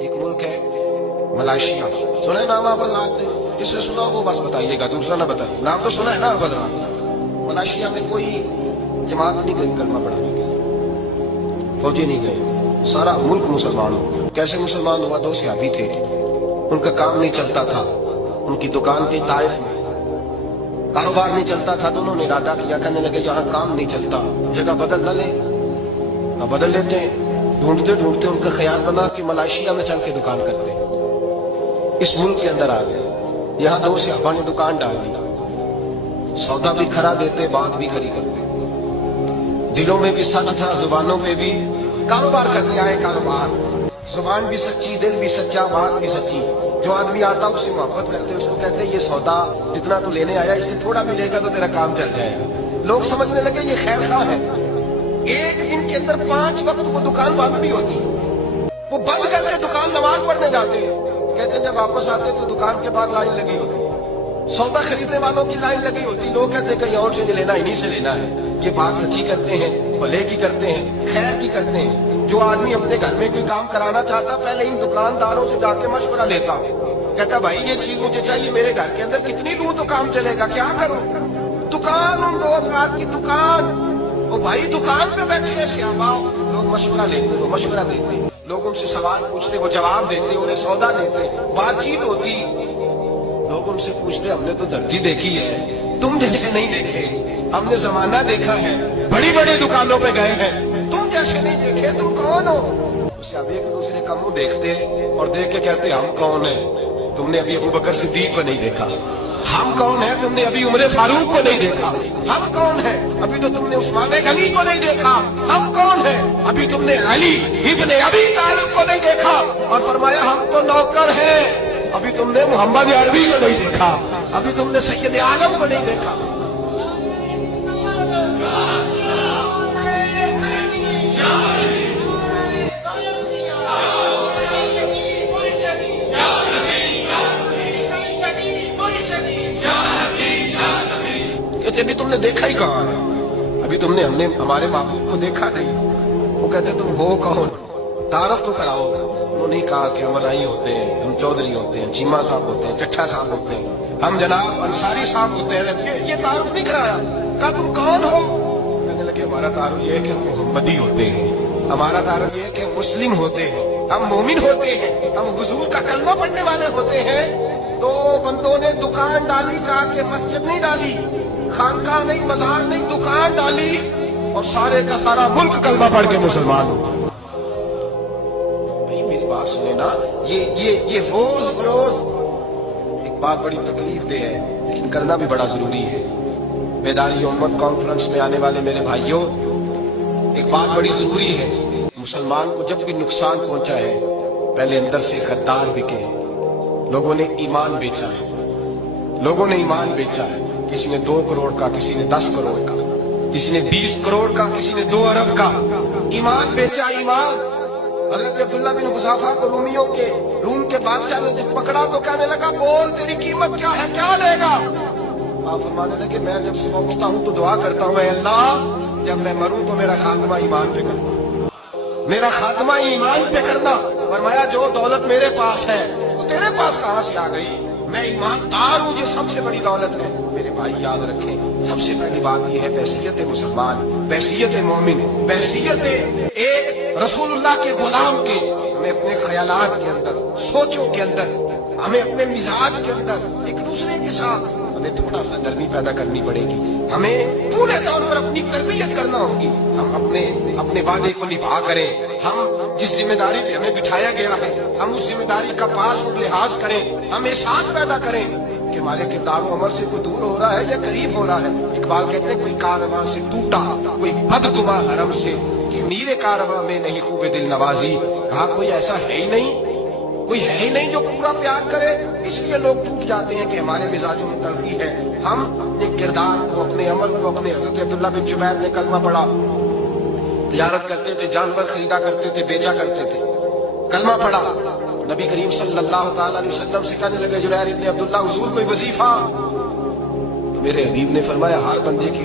ایک ملک ہے ملائیشیا، سنا ہے نام آپ حضرات نے؟ جس نے سنا وہ بس بتائیے گا، دوسرا نہ بتائیے، نام تو سنا ہے نا آپ حضرات؟ ملائیشیا میں کوئی جماعت نہیں گئی کلمہ پڑھانے کے، فوجی نہیں گئے، سارا ملک مسلمان ہو۔ کیسے مسلمان ہوا؟ دو صحابی تھے، ان کا کام نہیں چلتا تھا، ان کی دکان تھی طائف میں، کاروبار نہیں چلتا تھا، تو انہوں نے ارادہ کیا، کہنے لگے یہاں کام نہیں چلتا، جگہ بدل نہ لیں، نہ بدل لیتے ہیں۔ ڈھونڈتے ڈھونڈتے ان کا خیال بنا کہ ملائیشیا میں چل کے دکان کرتے ہیں۔ اس ملک کے اندر آ گئے، یہاں دو صحابہ نے دکان ڈال دی، سودا بھی کھرا دیتے، بات بھی کھری کرتے، دلوں میں بھی سچ تھا، زبانوں پہ بھی کاروبار کرنے آئے، کاروبار، زبان بھی سچی، دل بھی سچا، بات بھی سچی۔ جو آدمی آتا اس سے محبت کرتے، اس کو کہتے یہ سودا جتنا تو لینے آیا اس سے تھوڑا بھی لے گا تو تیرا کام چل جائے گا۔ لوگ سمجھنے لگے یہ خیر خواہ ہے۔ ایک دن کے اندر 5 وقت وہ دکان بند بھی ہوتی، وہ بند کر کے دکان نماز پڑھنے جاتے ہیں، کہتے ہیں جب واپس آتے تو دکان کے بعد لائن لگی ہوتی، سودا خریدنے والوں کی لائن لگی ہوتی، لوگ کہتے ہیں کہیں اور سے نہیں لینا، انہیں سے لینا ہے۔ یہ بات سچی کرتے ہیں، بھلے کی کرتے ہیں، خیر کی کرتے ہیں۔ جو آدمی اپنے گھر میں کوئی کام کرانا چاہتا پہلے ان دکانداروں سے جا کے مشورہ لیتا، کہتا بھائی یہ چیز مجھے چاہیے، میرے گھر کے اندر کتنی لوں تو کام چلے گا، کیا کروں؟ دکان، ان 2 رات کی دکان، وہ بھائی دکان پہ بیٹھے ہیں صحابہ، لوگ مشورہ لیتے، وہ مشورہ دیتے، لوگ ان سے سوال پوچھتے، وہ جواب دیتے، انہیں سودا دیتے، بات چیت ہوتی۔ لوگ ان سے پوچھتے ہم نے تو دردی دیکھی ہے، تم جیسے نہیں دیکھے، ہم نے زمانہ دیکھا ہے، بڑی بڑی دکانوں پہ گئے ہیں، تم جیسے نہیں دیکھے، تم کون ہو؟ اسے اب ایک دوسرے کا منہ دیکھتے اور دیکھ کے کہتے ہم کون ہیں؟ تم نے ابھی ابو بکر صدیق کو نہیں دیکھا۔ ہم کون ہیں؟ تم نے ابھی عمر فاروق کو نہیں دیکھا۔ ہم کون ہیں؟ ابھی تو تم نے عثمان غنی کو نہیں دیکھا۔ ہم کون ہیں؟ ابھی تم نے علی ابن ابی طالب کو نہیں دیکھا۔ اور فرمایا ہم تو نوکر ہیں، ابھی تم نے محمد عربی کو نہیں دیکھا، ابھی تم نے سید عالم کو نہیں دیکھا۔ ابھی تم نے دیکھا ہی کہاں ہے؟ ابھی تم نے ہمارے محبوب کو دیکھا نہیں۔ وہ کہتے تم ہو کون؟ تعارف تو کراؤ۔ وہ نہیں کہا کہ ہم رائی ہوتے ہیں، ہم چودھری ہوتے ہیں، چیمہ صاحب ہوتے ہیں، چٹھا صاحب ہوتے ہیں، ہم جناب انصاری صاحب ہوتے ہیں، یہ تعارف نہیں کرایا۔ کہا تم کون ہو؟ کہنے لگے ہمارا تعارف یہ ہے کہ ہم محمدی ہوتے ہیں، ہمارا تعارف یہ ہے کہ مسلم ہوتے ہیں، ہم مومن ہوتے ہیں، ہم حضور کا کلمہ پڑھنے والے ہوتے ہیں۔ 2 بندوں نے دکان ڈالی، کہا کہ مسجد نہیں ڈالی، خانقاہ نہیں، مزار نہیں، دکان ڈالی، اور سارے کا سارا ملک کلمہ پڑھ کے مسلمان ہو۔ بھائی میری بات سنیں نا، یہ روز روز ایک بات بڑی تکلیف دہ ہے، لیکن کرنا بھی بڑا ضروری ہے۔ بیداری امت کانفرنس میں آنے والے میرے بھائیوں، ایک بات بڑی ضروری ہے، مسلمان کو جب بھی نقصان پہنچا ہے پہلے اندر سے غدار بکے ہیں۔ لوگوں نے ایمان بیچا ہے، لوگوں نے ایمان بیچا ہے، کسی نے 2 کروڑ کا، کسی نے 10 کروڑ کا، کسی نے 20 کروڑ کا، کسی نے 2 ارب کا ایمان بیچا۔ ایمان حضرت عبداللہ بن حذافہ کو روم کے بادشاہ نے جب پکڑا تو کہنے لگا بول تیری قیمت کیا ہے، کیا لے گا؟ آپ فرمانے لگے میں جب صبح اٹھتا ہوں تو دعا کرتا ہوں اے اللہ جب میں مروں تو میرا خاتمہ ایمان پہ کرنا، میرا خاتمہ ایمان پہ کرنا۔ فرمایا جو دولت میرے پاس ہے وہ تیرے پاس کہاں سے آ گئی؟ میں ایماندار ہوں، یہ سب سے بڑی دولت ہے۔ میرے بھائی یاد رکھیں، سب سے پہلی بات یہ ہے بحیثیت مسلمان، بحیثیت مومن، بحیثیت ایک رسول اللہ کے غلام کے، ہمیں اپنے خیالات کے اندر، سوچوں کے اندر، ہمیں اپنے مزاج کے اندر ایک دوسرے کے ساتھ ہمیں تھوڑا سا نرمی پیدا کرنی پڑے گی، ہمیں پورے طور پر اپنی تربیت کرنا ہوگی۔ ہم اپنے وعدے کو نبھا کریں، ہم جس ذمہ داری پہ ہمیں بٹھایا گیا ہے ہم اس ذمہ داری کا پاس اور لحاظ کریں، ہم احساس پیدا کریں کہ ہمارے کردار و عمل سے کوئی دور ہو رہا ہے یا قریب ہو رہا ہے۔ اقبال کہتے ہیں کوئی کارواں سے ٹوٹا، کوئی بدگما حرم سے، کہ میرے کارواں میں نہیں خوب دل نوازی۔ کہا کوئی ایسا ہے ہی نہیں، کوئی ہے ہی نہیں جو پورا پیار کرے، اس لیے لوگ ٹوٹ جاتے ہیں کہ ہمارے مزاجوں میں تلخی ہے۔ ہم اپنے کردار کو، اپنے عمل کو، اپنے حضرت عبداللہ بن جبیر نے کلمہ پڑھا، تجارت کرتے تھے، جانور خریدا کرتے تھے، بیچا کرتے تھے، کلمہ پڑھا، نبی کریم صلی اللہ تعالی علیہ وسلم سے کہنے لگے جبیر ابن عبداللہ حضور کوئی وظیفہ؟ تو میرے حبیب نے فرمایا ہر بندے کی